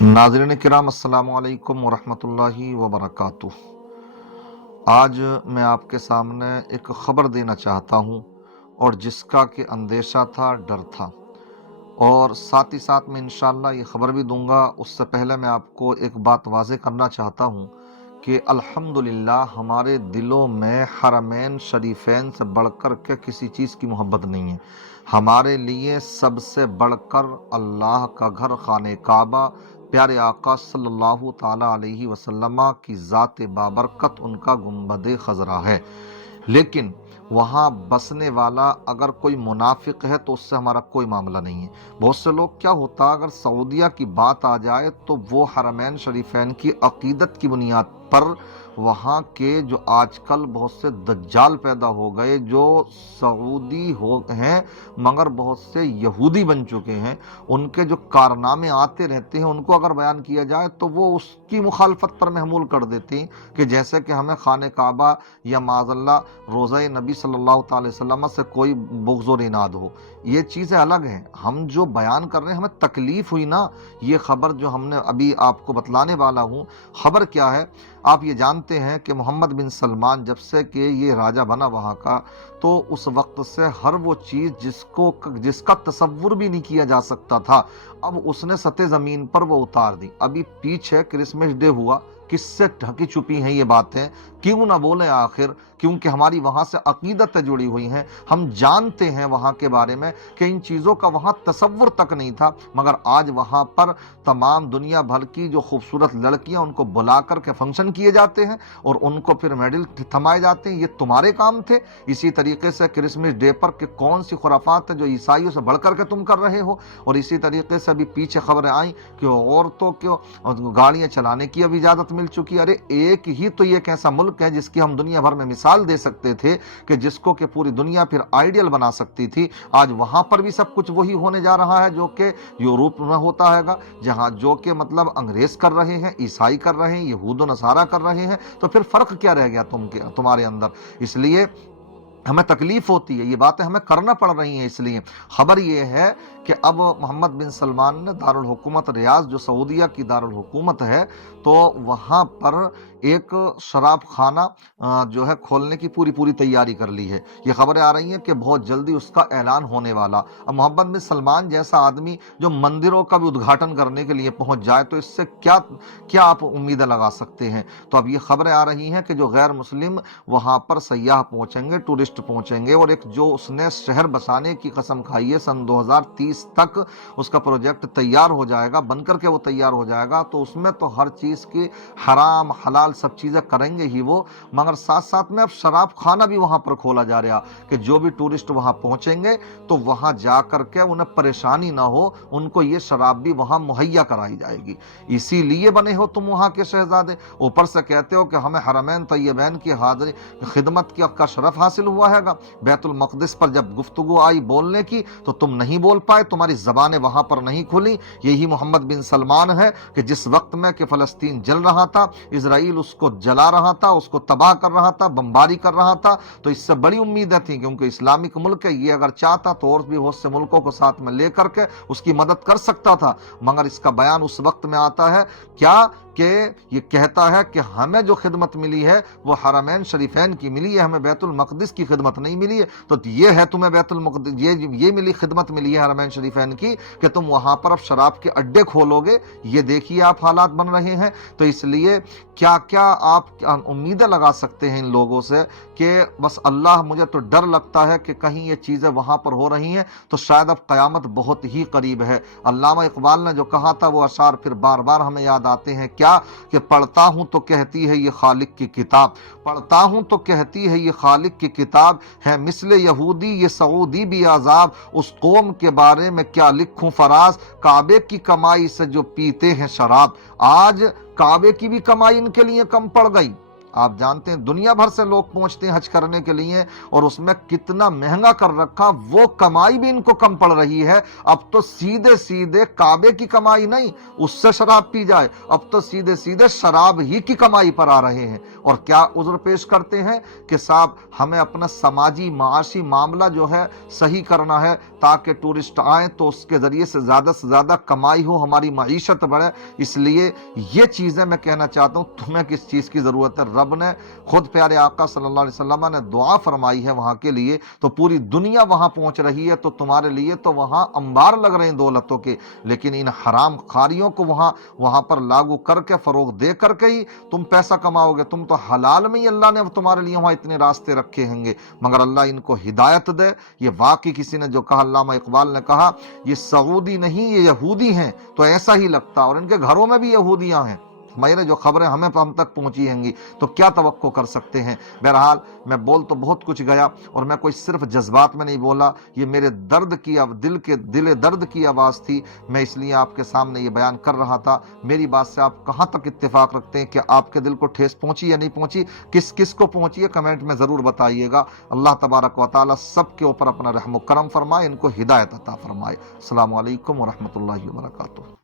नाज़रीन किराम अस्सलामु अलैकुम वरहमतुल्लाहि वबरकातुह। आज मैं आपके सामने एक ख़बर देना चाहता हूँ और जिसका कि अंदेशा था, डर था, और साथ ही साथ में इंशाअल्लाह ये ख़बर भी दूंगा। उससे पहले मैं आपको एक बात वाज़ेह करना चाहता हूँ कि अल्हम्दुलिल्लाह हमारे दिलों में हरमैन शरीफैन से बढ़कर के किसी चीज़ की मोहब्बत नहीं है। हमारे लिए सबसे बढ़कर अल्लाह का घर खाने काबा, प्यारे आका सल्लल्लाहु ताला अलैहि वसल्लम की ज़ात बाबरकत उनका गुंबद खज़रा है। लेकिन वहाँ बसने वाला अगर कोई मुनाफिक है तो उससे हमारा कोई मामला नहीं है। बहुत से लोग क्या होता, अगर सऊदिया की बात आ जाए तो वो हरमैन शरीफैन की अकीदत की बुनियाद पर वहाँ के जो आजकल बहुत से दज्जाल पैदा हो गए, जो सऊदी हो हैं मगर बहुत से यहूदी बन चुके हैं, उनके जो कारनामे आते रहते हैं उनको अगर बयान किया जाए तो वो उसकी मुखालफत पर महमूल कर देते हैं कि जैसे कि हमें खाने काबा या माज़ल्ला रोज़ा नबी सल्लल्लाहु अलैहि वसल्लम से कोई बुग़्ज़ और इनाद हो। ये चीज़ें अलग हैं। हम जो बयान कर रहे हैं, हमें तकलीफ़ हुई ना, ये ख़बर जो हमने अभी आपको बतलाने वाला हूँ, ख़बर क्या है? आप ये जानते हैं कि मोहम्मद बिन सलमान जब से कि ये राजा बना वहाँ का, तो उस वक्त से हर वो चीज़ जिसका तसव्वुर भी नहीं किया जा सकता था, अब उसने सतह ज़मीन पर वो उतार दी। अभी पीछे क्रिसमस डे हुआ, किससे ढकी छुपी हैं ये बातें, क्यों ना बोले आखिर? क्योंकि हमारी वहाँ से अकीदतें जुड़ी हुई हैं, हम जानते हैं वहाँ के बारे में कि इन चीज़ों का वहाँ तसव्वुर तक नहीं था। मगर आज वहाँ पर तमाम दुनिया भर की जो खूबसूरत लड़कियाँ, उनको बुला कर के फंक्शन किए जाते हैं और उनको फिर मेडल थमाए जाते हैं। ये तुम्हारे काम थे। इसी तरीके से क्रिसमस डे पर कि कौन सी खुराफात है जो ईसाइयों से बढ़ कर के तुम कर रहे हो। और इसी तरीके से अभी पीछे खबरें आई कि औरतों को गाड़ियाँ चलाने की अब इजाज़त मिल चुकी है। अरे एक ही तो ये एक ऐसा मुल्क है जिसकी हम दुनिया भर में मिसाल दे सकते थे कि जिसको कि पूरी दुनिया फिर आइडियल बना सकती थी। आज वहां पर भी सब कुछ वही होने जा रहा है जो कि यूरोप में होता हैगा, जहां जो कि मतलब अंग्रेज कर रहे हैं, ईसाई कर रहे हैं, यहूद व नसारा कर रहे हैं। तो फिर फर्क क्या रह गया तुम्हारे अंदर? इसलिए हमें तकलीफ होती है, ये बातें हमें करना पड़ रही हैं। इसलिए खबर ये है कि अब मोहम्मद बिन सलमान ने दारुल हुकूमत रियाज, जो सऊदिया की दारुल हुकूमत है, तो वहाँ पर एक शराब खाना जो है खोलने की पूरी तैयारी कर ली है। ये खबरें आ रही हैं कि बहुत जल्दी उसका ऐलान होने वाला। अब मोहम्मद बिन सलमान जैसा आदमी जो मंदिरों का भी उद्घाटन करने के लिए पहुंच जाए तो इससे क्या क्या आप उम्मीदें लगा सकते हैं? तो अब ये खबरें आ रही हैं कि जो गैर मुस्लिम वहाँ पर सयाह पहुंचेंगे, टूरिस्ट पहुंचेंगे, और एक जो उसने शहर बसाने की कसम खाई है, सन 2030 तक उसका प्रोजेक्ट तैयार हो जाएगा, बनकर के वो तैयार हो जाएगा। तो उसमें तो हर चीज़ की हराम हलाल सब चीज़ें करेंगे ही वो, मगर साथ साथ में अब शराब खाना भी वहाँ पर खोला जा रहा कि जो भी टूरिस्ट वहाँ पहुँचेंगे तो वहाँ जा कर के उन्हें परेशानी ना हो, उनको ये शराब भी वहाँ मुहैया कराई जाएगी। इसीलिए बने हो तुम वहाँ के शहजादे। ऊपर से कहते हो कि हमें हरमैन तैयबैन की हाजिरी खिदमत का शरफ हासिल हुआ है। बैतुल मक़दिस पर जब गुफ्तगू आई बोलने की तो तुम नहीं बोल पाए, तुम्हारी ज़बानें वहाँ पर नहीं खुली। यही मोहम्मद बिन सलमान है कि जिस वक्त में कि फ़लस्तीन जल रहा था, इजराइल उसको जला रहा था, उसको तबाह कर रहा था, बमबारी कर रहा था, तो इससे बड़ी उम्मीदें थी क्योंकि इस्लामिक मुल्क है, ये अगर चाहता तो और भी बहुत से मुल्कों को साथ में लेकर के उसकी मदद कर सकता था। मगर इसका बयान उस वक्त में आता है क्या कि ये कहता है कि हमें जो खिदमत मिली है वो हरमैन शरीफैन की मिली है, हमें बैतुल मक़दिस की खिदमत नहीं मिली है। तो ये है तुम्हें बैतुल मक़दिस ये मिली खिदमत मिली है हरमैन शरीफैन की कि तुम वहां पर अब शराब के अड्डे खोलोगे। ये देखिए आप हालात बन रहे हैं। तो इसलिए क्या क्या आप उम्मीदें लगा सकते हैं इन लोगों से कि बस अल्लाह, मुझे तो डर लगता है कि कहीं ये चीज़ें वहाँ पर हो रही हैं तो शायद अब क़यामत बहुत ही करीब है। अल्लामा इकबाल ने जो कहा था वो अशार फिर बार बार हमें याद आते हैं क्या, कि पढ़ता हूँ तो कहती है ये खालिक की किताब, पढ़ता हूँ तो कहती है ये खालिक की किताब, है मिसले यहूदी ये सऊदी भी आज़ाब, उस कौम के बारे में क्या लिखूं फराज, काबे की कमाई से जो पीते हैं शराब। आज काबे की भी कमाई इनके लिए कम पड़ गई। آپ جانتے ہیں دنیا بھر سے لوگ پہنچتے ہیں حج کرنے کے لیے، اور اس میں کتنا مہنگا کر رکھا، وہ کمائی بھی ان کو کم پڑ رہی ہے۔ اب تو سیدھے سیدھے کعبے کی کمائی نہیں، اس سے شراب پی جائے، اب تو سیدھے سیدھے شراب ہی کی کمائی پر آ رہے ہیں۔ اور کیا عذر پیش کرتے ہیں کہ صاحب ہمیں اپنا سماجی معاشی معاملہ جو ہے صحیح کرنا ہے، تاکہ ٹورسٹ آئیں تو اس کے ذریعے سے زیادہ کمائی ہو، ہماری معیشت بڑھے۔ اس لیے یہ چیزیں میں کہنا چاہتا ہوں، تمہیں کس چیز کی ضرورت ہے؟ رب نے خود پیارے آقا صلی اللہ علیہ وسلم نے دعا فرمائی ہے وہاں کے لیے، تو پوری دنیا وہاں پہنچ رہی ہے، تو تمہارے لیے تو وہاں انبار لگ رہے ہیں دولتوں کے، لیکن ان حرام خاریوں کو وہاں پر لاگو کر کے، فروغ دے کر کے ہی تم پیسہ کماؤ گے۔ تم تو حلال میں ہی اللہ نے تمہارے لیے وہاں اتنے راستے رکھے ہیں گے، مگر اللہ ان کو ہدایت دے۔ یہ واقعی کسی نے جو کہا، علامہ اقبال نے کہا، یہ سعودی نہیں یہ یہودی ہیں، تو ایسا ہی لگتا، اور ان کے گھروں میں بھی یہودیاں ہیں۔ میرے جو خبریں ہم تک پہنچی ہیں گی تو کیا توقع کر سکتے ہیں؟ بہرحال میں بول تو بہت کچھ گیا، اور میں کوئی صرف جذبات میں نہیں بولا، یہ میرے دل درد کی آواز تھی، میں اس لیے آپ کے سامنے یہ بیان کر رہا تھا۔ میری بات سے آپ کہاں تک اتفاق رکھتے ہیں؟ کہ آپ کے دل کو ٹھیس پہنچی یا نہیں پہنچی؟ کس کو پہنچی ہے کمنٹ میں ضرور بتائیے گا۔ اللہ تبارک و تعالی سب کے اوپر اپنا رحم و کرم فرمائے، ان کو ہدایت عطا فرمائے۔ السلام علیکم ورحمۃ اللہ وبرکاتہ۔